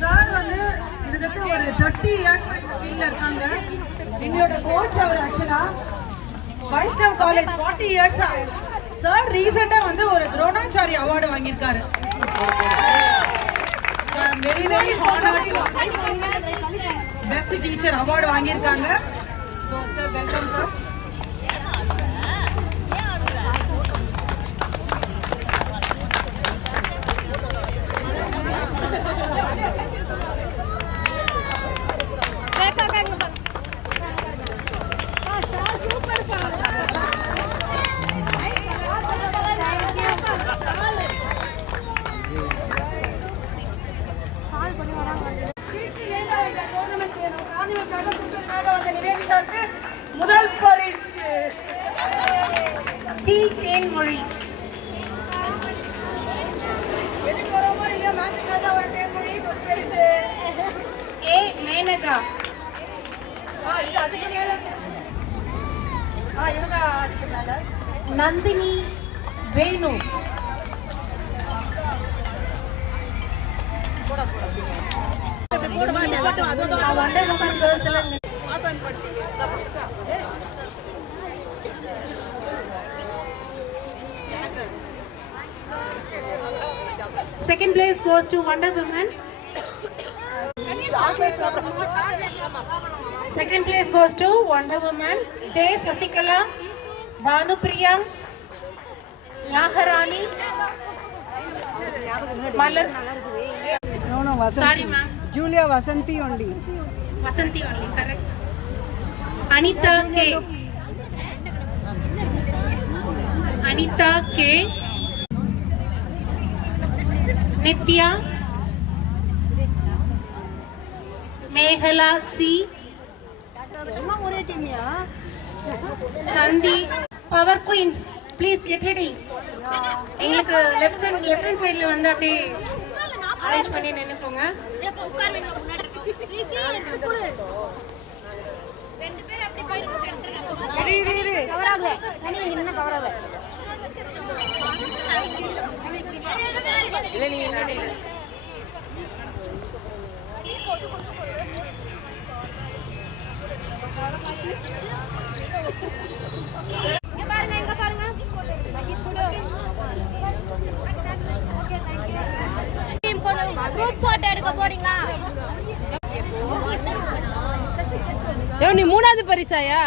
Sir வந்து கிட்டத்தட்ட ஒரு 30 இயர்ஸ் ஃபீல்ட்ல இருக்காங்க. எங்களோட கோச் அவர் ஆக்சுவலா வைஷ்ணவ் காலேஜ் 40 இயர்ஸா. சார் ரீசெண்டா வந்து ஒரு துரோணாச்சாரி அவார்டு வாங்கியிருக்காரு. Very very best teacher award வாங்கியிருக்காங்க. So sir welcome sir. முதல் பரிசு T Thenmozhi. A Menaka. Nandini Venu. Second place goes to Wonder Woman. Second place goes to Wonder Woman. J. Sasikala, Bhanupriya, Naharani, Malar. No, Vasanti. Sorry, ma'am. Julia Vasanti only. Vasanti only, correct. Anita K. Anita K. Nitya. Meghala C. Sandhi. Power Queens, please get ready. எங்களுக்கு left hand சைடுல வந்து அப்படியே arrange பண்ணி நின்னுக்கோங்க. நீ மூணாவது பரிசாயா?